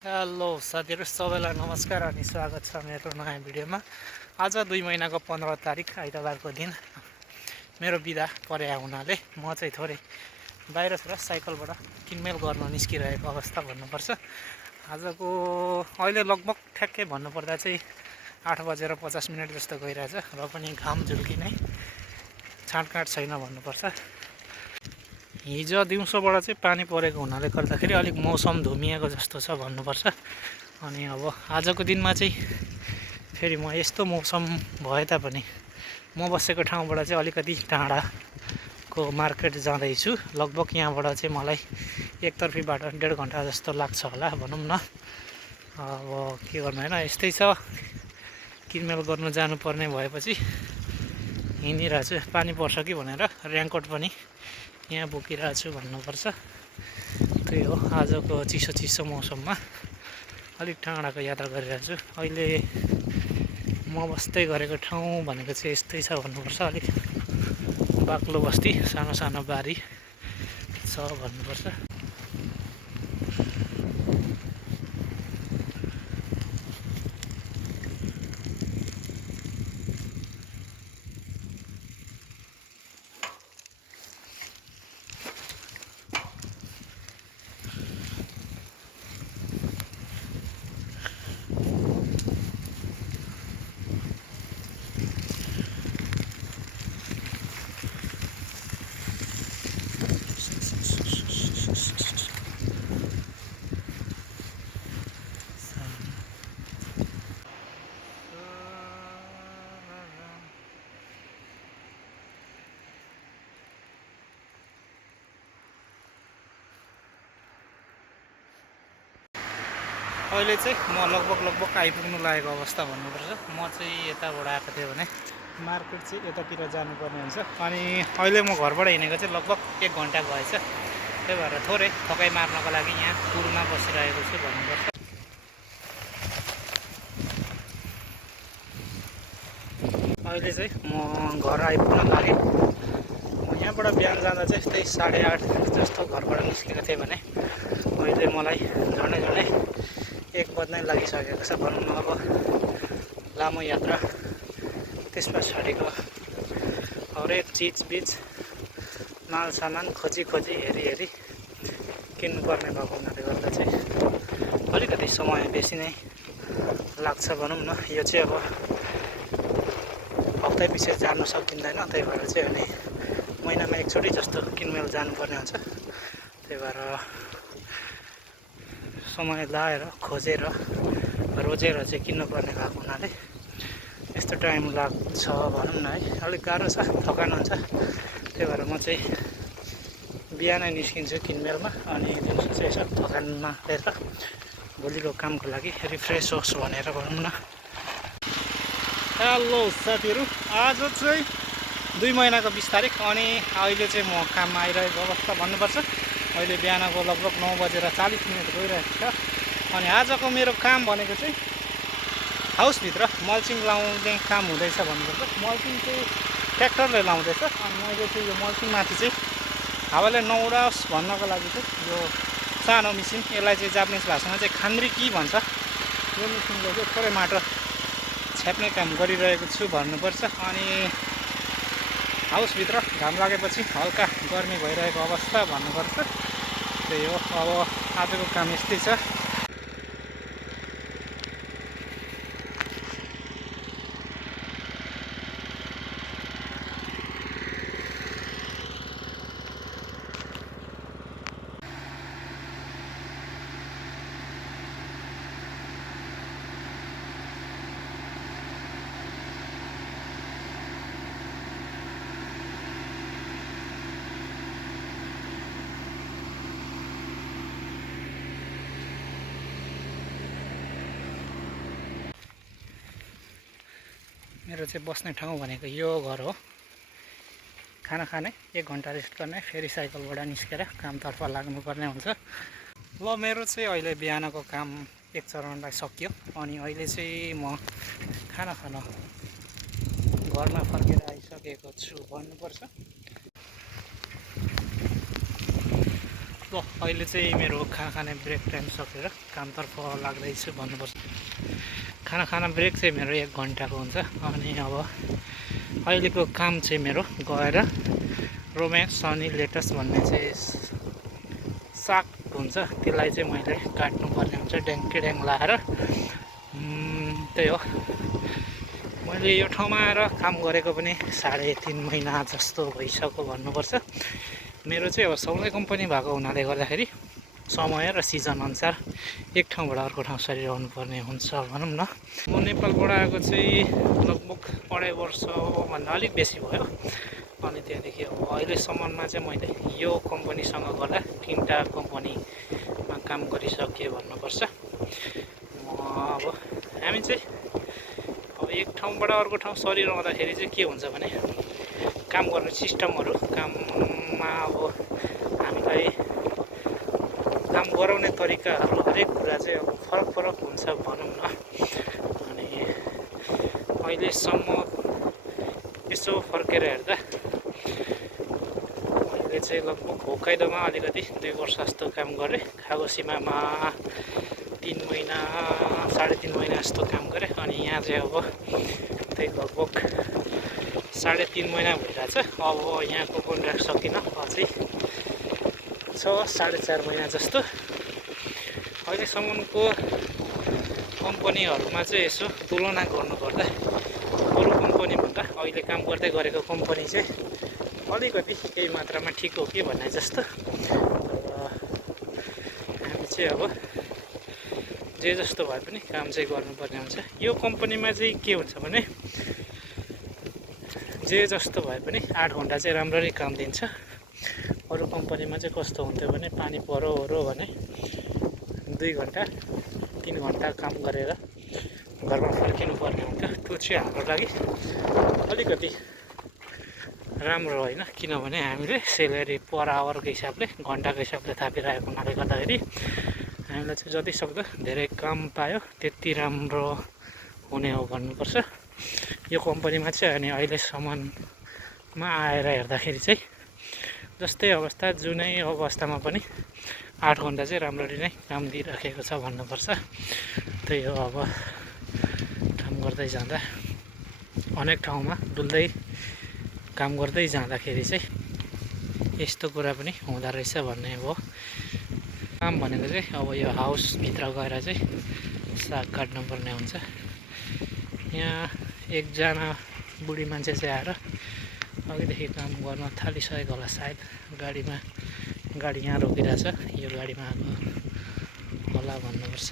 Hello साथीहरु, सबैलाई नमस्कार अनि स्वागत छ मेरो नयाँ भिडियोमा। आज 2 महिनाको 15 तारिक आइतबारको दिन मेरो बिदा परेको हुनाले म चाहिँ थोरै बाहिरतिर साइकलबाट किनमेल गर्न निस्किरहेको अवस्था भन्नुपर्छ। आजको अहिले लगभग ठ्याक्कै भन्नुपर्दा चाहिँ 8:50 जस्तो गइरहेछ र पनि घाम झुल्किनै छाँटकाँट छैन भन्नुपर्छ। हिजो दिउँसोबाट चाहिँ पानी परेको हुनाले गर्दाखेरि अलिक मौसम धुमिएको जस्तो छ भन्नुपर्छ। अनि अब आजको दिनमा चाहिँ फेरि म यस्तो मौसम भए तापनि म बसेको ठाउँबाट चाहिँ अलिकति टाढाको मार्केट जाँदैछु। लगभग यहाँबाट चाहिँ मलाई एकतर्फी बाटो 1.5 घन्टा जस्तो लाग्छ होला भनौँ न। अब के गर्नु होइन, यस्तै छ। किनमेल गर्नु जानुपर्ने भएपछि हिँडिरहेको छु। पानी पर्छ कि भनेर रेनकोट पनि यहाँ बोकिरहेको छु भन्नुपर्छ। त्यही हो, आजको चिसो मौसममा अलिक टाढाको यात्रा गरिरहेको छु। अहिले म बस्दै गरेको ठाउँ भनेको चाहिँ यस्तै छ भन्नुपर्छ। अलिक बाक्लो बस्ती, सानो सानो बारी छ भन्नुपर्छ। अहिले चाहिँ म लगभग आइपुग्नु लागेको अवस्था भन्नुपर्छ। म चाहिँ यताबाट आएको थिएँ भने मार्केट चाहिँ यतातिर जानुपर्ने हुन्छ। अनि अहिले म घरबाट हिँडेको चाहिँ लगभग 1 घन्टा भएछ। त्यही भएर थोरै थकाइ मार्नको लागि यहाँ टुरमा बसिरहेको छु भन्नुपर्छ। अहिले चाहिँ म घर आइपुग्न लागेँ। म यहाँबाट बिहान जाँदा चाहिँ यस्तै 8:30 जस्तो घरबाट निस्केको थिएँ भने अहिले मलाई झन्डै 1 बज्नै लागिसकेको छ भनौँ न। अब लामो यात्रा, त्यस पछाडिको हरेक चिजबिज माल सामान खोजी हेरी किन्नुपर्ने भएको हुनाले गर्दा चाहिँ अलिकति समय बेसी नै लाग्छ भनौँ न। यो चाहिँ अब हप्ता पछि जानु सकिँदैन। त्यही भएर चाहिँ अनि महिनामा एकचोटि जस्तो किनमेल जानुपर्ने हुन्छ। त्यही भएर समय लाएर खोजेर रोजेर चाहिँ किन्नुपर्ने भएको हुनाले यस्तो टाइम लाग्छ भनौँ न है। अलिक गाह्रो छ, थकान हुन्छ। त्यही भएर म चाहिँ बिहानै निस्किन्छु किनमेलमा अनि दिउँसो चाहिँ यसो थकानमा लिएर भोलिको कामको लागि रिफ्रेस होस् भनेर भनौँ न। हेलो साथीहरू, आज चाहिँ 2 महिनाको 20 तारिक अनि अहिले चाहिँ म काममा आइरहेको अवस्था भन्नुपर्छ। अहिले बिहानको लगभग 9:40 गइरहेको छ। अनि आजको मेरो काम भनेको चाहिँ हाउसभित्र मल्चिङ लाउने काम हुँदैछ भन्नुपर्छ। मल्चिङ चाहिँ ट्र्याक्टरले लाउँदैछ अनि मैले चाहिँ यो मल्चिङमाथि चाहिँ हावाले नउडाओस् भन्नको लागि चाहिँ यो सानो मेसिन, यसलाई चाहिँ जापानिज भाषामा चाहिँ खान्द्रिकी भन्छ, यो मेसिनले चाहिँ थोरै माटो छ्याप्ने काम गरिरहेको छु भन्नुपर्छ। अनि हाउसभित्र घाम लागेपछि हल्का गर्मी भइरहेको अवस्था भन्नुपर्छ। त्यही हो, अब आजको काम यस्तै छ। मेरो चाहिँ बस्ने ठाउँ भनेको यो घर हो। खाना खाने, 1 घन्टा रेस्ट गर्ने, फेरि साइकलबाट निस्केर कामतर्फ लाग्नुपर्ने हुन्छ। ल, मेरो चाहिँ अहिले बिहानको काम एक चरणलाई सकियो अनि अहिले चाहिँ म खाना खान घरमा फर्केर आइसकेको छु भन्नुपर्छ। ल अहिले चाहिँ मेरो खाना खाने ब्रेक टाइम सकेर कामतर्फ लाग्दैछु भन्नुपर्छ। खाना खाना ब्रेक चाहिँ मेरो 1 घन्टाको हुन्छ। अनि अब अहिलेको काम चाहिँ मेरो गएर रोम्याक्स सनी लेटस भन्ने चाहिँ साग हुन्छ, त्यसलाई चाहिँ मैले काट्नुपर्ने हुन्छ ड्याङ लाएर। त्यही हो, मैले यो ठाउँमा आएर काम गरेको पनि 3.5 महिना जस्तो भइसक्यो भन्नुपर्छ। मेरो चाहिँ अब सौलाइ कम्पनी भएको हुनाले गर्दाखेरि समय र सिजन अनुसार एक ठाउँबाट अर्को ठाउँ सरिरहनु पर्ने हुन्छ भनौँ न। म नेपालबाट आएको चाहिँ लगभग 2.5 वर्षभन्दा अलिक बेसी भयो। अनि त्यहाँदेखि अब अहिलेसम्ममा चाहिँ मैले यो कम्पनीसँग गर्दा 3टा कम्पनीमा काम गरिसकेँ भन्नुपर्छ। अब हामी चाहिँ अब एक ठाउँबाट अर्को ठाउँ सरिरहँदाखेरि चाहिँ के हुन्छ भने काम गर्ने सिस्टमहरू, काममा अब हामीलाई काम गराउने तरिकाहरू हरेक कुरा चाहिँ अब फरक हुन्छ भनौँ न। अनि अहिलेसम्म यसो फर्केर हेर्दा मैले चाहिँ लगभग होक्काइडोमा अलिकति 2 वर्ष जस्तो काम गरेँ। कागोसिमामा 3 महिना 3.5 महिना जस्तो काम गरेँ। अनि यहाँ चाहिँ अब त्यही लगभग 3.5 महिना भइरहेछ। अब यहाँको कन्ट्र्याक्ट सकिन अझै 4.5 महिना जस्तो। अहिलेसम्मको कम्पनीहरूमा चाहिँ यसो तुलना गर्नुपर्दा अरू कम्पनीभन्दा अहिले काम गर्दै गरेको कम्पनी चाहिँ अलिकति केही मात्रामा ठिक हो कि भन्ने जस्तो। हामी चाहिँ अब जे जस्तो भए पनि काम चाहिँ गर्नुपर्ने हुन्छ। यो कम्पनीमा चाहिँ के हुन्छ भने जे जस्तो भए पनि 8 घन्टा चाहिँ राम्ररी काम दिन्छ। अरू कम्पनीमा चाहिँ कस्तो हुन्थ्यो भने पानी परोहरू भने 2 घन्टा 3 घन्टा काम गरेर घरमा फर्किनु पर्ने हुन्थ्यो। त्यो चाहिँ हाम्रो लागि अलिकति राम्रो होइन, किनभने हामीले सेलेरी पर आवरको हिसाबले घन्टाको हिसाबले थापिरहेको हुनाले गर्दाखेरि हामीलाई चाहिँ जति सक्दो धेरै काम पायो त्यति राम्रो हुने हो भन्नुपर्छ यो कम्पनीमा चाहिँ। अनि अहिलेसम्ममा आएर हेर्दाखेरि चाहिँ जस्तै अवस्था जुनै अवस्थामा पनि 8 घन्टा चाहिँ राम्ररी नै काम दिइराखेको छ भन्नुपर्छ। त्यही हो, अब काम गर्दै जाँदा अनेक ठाउँमा डुल्दै काम गर्दै जाँदाखेरि चाहिँ यस्तो कुरा पनि हुँदो रहेछ भन्ने हो। काम भनेको चाहिँ अब यो हाउसभित्र गएर चाहिँ साग काट्नुपर्ने हुन्छ। यहाँ एकजना बुढी मान्छे चाहिँ आएर अघिदेखि काम गर्न थालिसकेको होला सायद। गाडी यहाँ रोकिरहेछ, यो गाडीमा आएको होला भन्नुपर्छ।